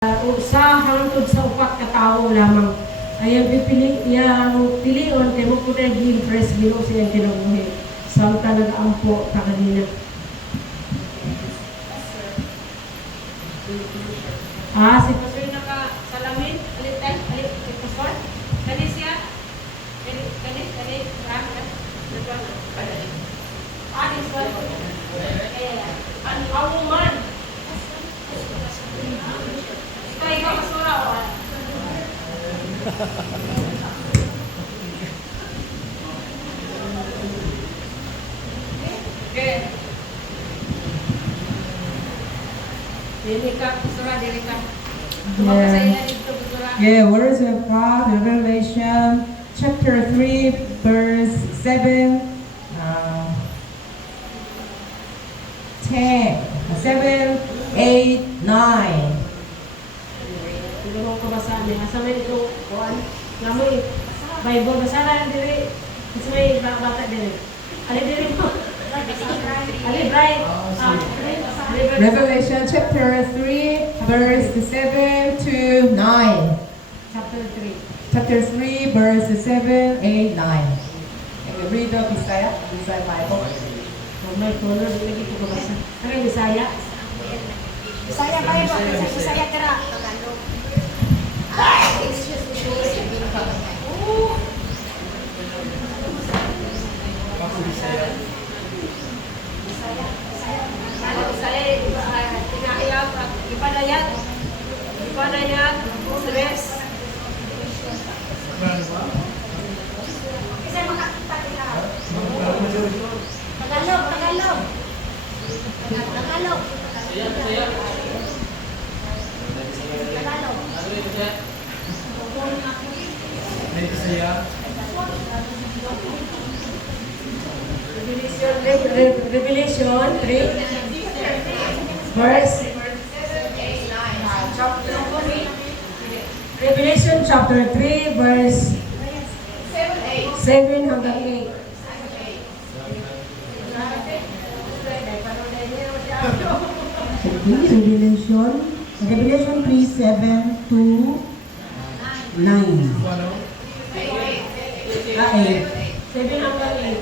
Usa hangtod sa upat ka tawo lamang. Ayang pilion kay mo kunay gi-impress Ginoo sa iyang kinabuhi. Samtang nag-ampo ta kanina. Si Pastor naka-salamin. Alit, Pastor. Kani siya? Kani? This one. Ang woman. Ikaw, Pastora, o? Okay. Dili ka, Pastora, dili ka. Yeah, words of God, Revelation chapter 3, verse 7, 10, 7, 8, 9. Tulungan ko basa niya. Asa may ito, kuan, namoy, Bible, basa na lang diri. Asa may bata diri. Ali diri mo. Ali, Brian. Revelation chapter 3, verse 7 to 9. Chapter 3. Chapter 3, verse 7, 8, 9. Can we read the Bisaya Bible? May color, lagi ko basa. Ano yung Bisaya? Bisaya Bible, Bisaya tira. Ipanayat, stress. Kasi makakita nila. Tagalog. Revelation 3, verse Revelation chapter 3, verse 7 hanggang 8. Revelation 3:7 to 9. 8. 7 hanggang 8.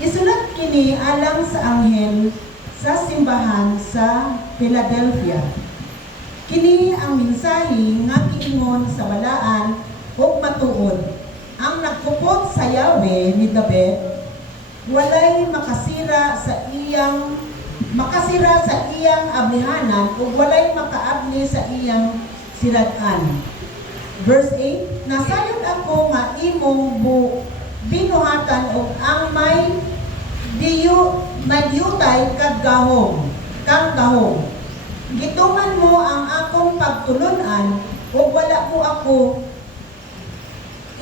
Isulat kini alang sa anghel sa simbahan sa Philadelphia. Kini ang mensahe nga giingon sa balaan ug matuod. Ang nagkupot sa Yahweh ni David walay makasira sa iyang ablihanan ug walay makaabli sa iyang sirad-an. Verse 8, nasayod ako nga imong binuhatan ug ang may diyutay kang gahom. Gitungan mo ang akong pagtulunan ug wala mo ako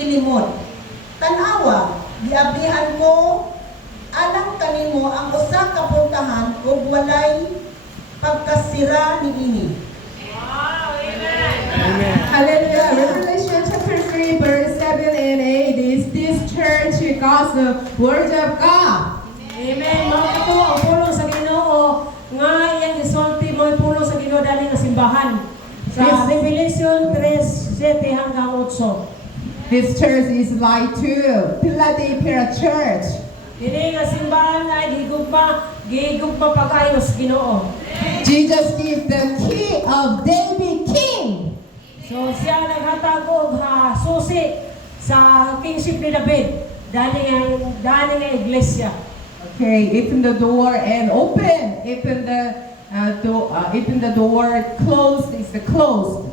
ilimot. Tanawa, giablihan ko alang kanimo ang usa ka puntahan ug walay pagkasira niini. Hallelujah. Revelation chapter 3, verse 7 and 8 is this church God's word of God. Amen. Mga ito, ang pulong sa Ginoo nga iyang isulti mo pulong sa Ginoo dali nga simbahan. Sa Revelation 3:7 hanggang 8. This church is like to Philadelphia church. Dili nga simbahan ay gigugma pag-ayo sa Ginoo. Jesus is the key of David King. So siya naghatag og susi sa kingship ni David. Dali nga iglesia. Okay, open the door and open. Open the door closed is the closed.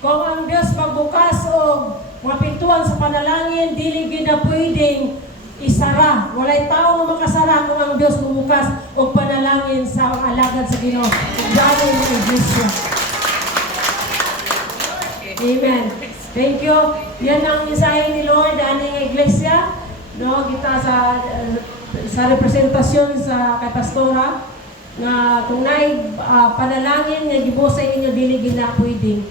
Kung ang Dios pagbukas og mga pintuan sa panalangin, dili gid na pwedeng isara. Walay tao nga makasara kung ang Dios bumukas og panalangin sa alagad sa Ginoo. Dali nga iglesia. Amen. Thank you. Yan ang mensahe ni Lord ani nga iglesia. No, kita sa representasyon sa kay pastora nga kung nay panalangin nga gibusa inyo dili gina pwedeng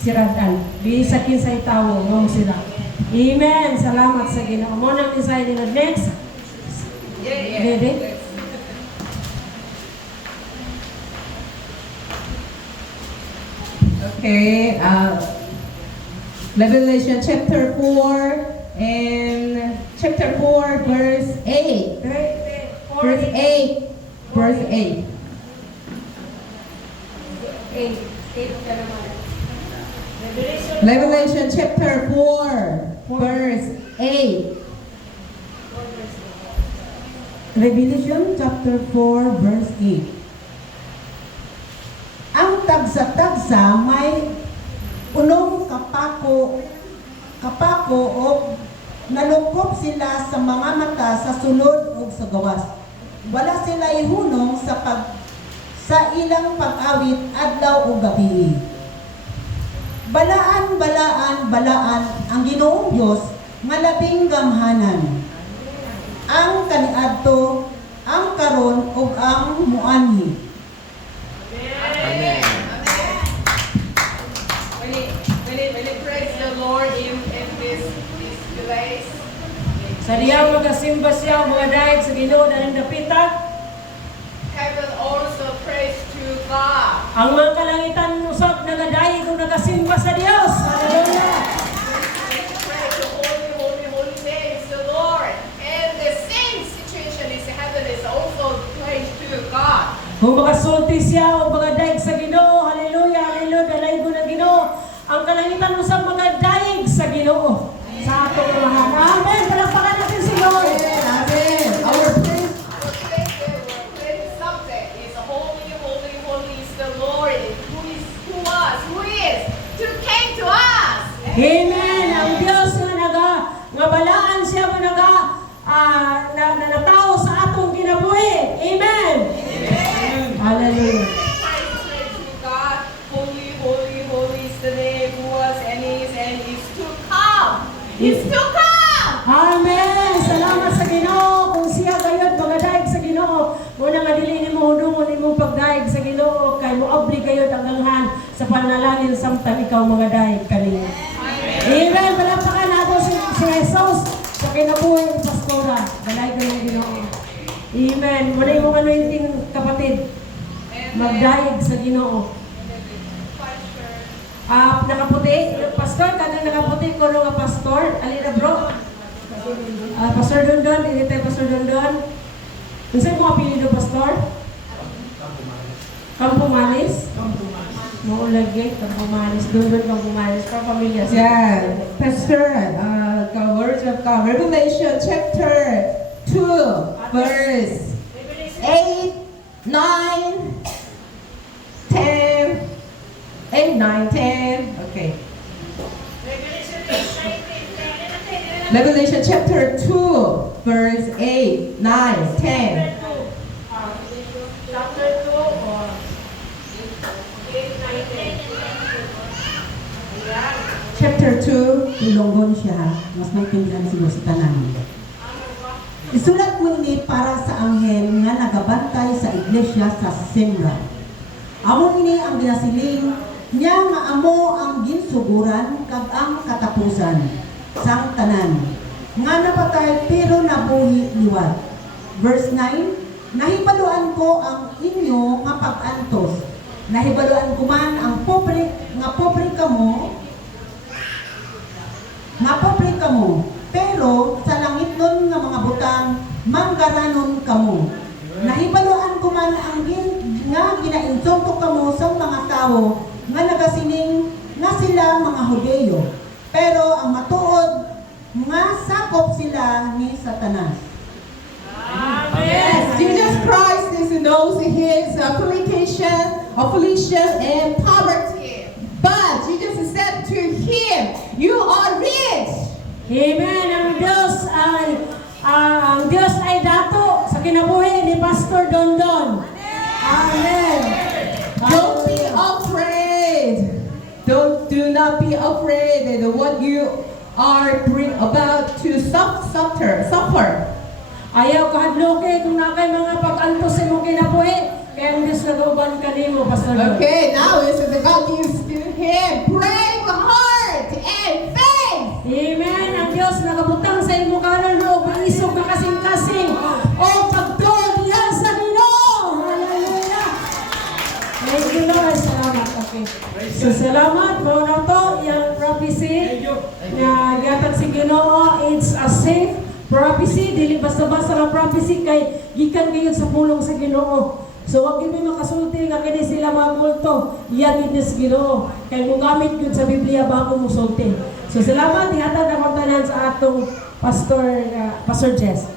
siradan. Di sa kinsay tawo mo sila. Amen. Salamat sa Ginoo. Mo nang mensahe ni Lord next. Ready? Okay, Revelation chapter 4 and chapter 4 verse 8. Verse 8. Verse 8. Revelation chapter 4 verse 8. Revelation chapter 4 verse 8. Ang tagsa-tagsa may unong kapako o nalukop sila sa mga mata sa sulod o sa gawas. Wala sila ihunong sa ilang pag-awit adlaw o gabi. Balaan, balaan, balaan ang Ginoong Dios nga labing gamhanan. Ang kaniadto, ang karon ug ang muanhi. Amen. Will you praise the Lord in this place? Sa diya magasimba siya, mga daig sa Ginoo na nandapita. Heaven also praise to God. Ang mga kalangitan usab nagadaig kung nagasimba sa Dios. Hallelujah. Praise the holy, holy, holy name is the Lord. And the same situation is heaven is also praise to God. Kung makasulti siya o mga daig sa Ginoo, hallelujah, hallelujah, dalay ko ng Ginoo. Ang kalangitan usab mga daig sa Ginoo. Sa atong mga amen. Palakpakan natin si Lord. Amen. Our praise. Our praise subject is holy, holy, holy is the Lord who is to came to us. Amen. Ang Dios nga balaan siya mo natao sa atong kinabuhi. Amen. Hallelujah. Praise to God. Holy, holy, holy is the name who was and is to come. Is to come. Amen. Salamat sa Ginoo. Kung siya gayud mga daig sa Ginoo, muna nga dili nimo hudungon imong pagdaig sa Ginoo kay moabli gayud ang ganghan sa panalangin samtang ikaw mga daig kaniya. Amen. Palakpakan nato si Jesus sa kinabuhi ni Pastora. Dalay ko ng Ginoo. Amen. Wala imong anointing kapatid. Magdaig sa Ginoo. Nakaputi, pastor, kanang nakaputi ko nga pastor, alina bro. Pastor Dondon, ini tayo Pastor Dondon. Unsa mo apelyido pastor? Campo Malis. Maulagay, Campo Malis, Dondon Campo Malis, para pamilya. Yeah, Pastor, the words of God, Revelation chapter 2, verse 8, 9, 10, 8, 9, 10, okay. Revelation chapter 2, verse 8, 9, 10. Chapter 2 or 8, 9, 10. Chapter 2, ilonggon siya. Mas may tindihan siguro sa tanan. Isulat mo ini para sa anghel nga nagabantay sa iglesia sa Simra. Amo ini ang ginasiling niya nga amo ang ginsuguran kag ang katapusan sang tanan. Nga napatay pero nabuhi liwat. Verse 9, nahibaluan ko ang inyo nga pag-antos. Nahibaluan ko man ang pobre ka mo. Pero sa langit nun nga mga butang, manggaranon kamo. Nahibaluan ko man ang ginainsulto kamo sa mga tao nga nagasining nga sila mga Hudeo. Pero ang matuod nga sakop sila ni Satanas. Yes, Jesus Christ knows his affliction, and poverty. But Jesus said to him, you are rich. Amen. Ang Dios ay dato sa kinabuhi ni Pastor Dondon. Amen. Don't be afraid. Do not be afraid of what you are about to suffer. Ayaw kahadloke kung nakay mga pag-antos sa imong kinabuhi. Kaya ang Diyos nag-uban kanimo, Pastor Dondon. Okay, now is the God gives to him brave heart and faith. Amen. Ang Diyos nakabutang sa imo karon o panisog na kasing-kasing o pagtuon diyan sa Ginoo. Hallelujah. Thank you, Lord. Salamat. Okay. So salamat mo na to yung prophecy na gatag si Ginoo. It's a safe prophecy, dili basta-basta nga prophecy kay gikan kayo sa pulong sa Ginoo. So wag gyud mo makasulti nga kini sila mga kulto. Iyan gid sa Ginoo. Kay mo gamit gyud sa Biblia bago mo sulti. So salamat ihatag ang tanan sa atong Pastor Jess.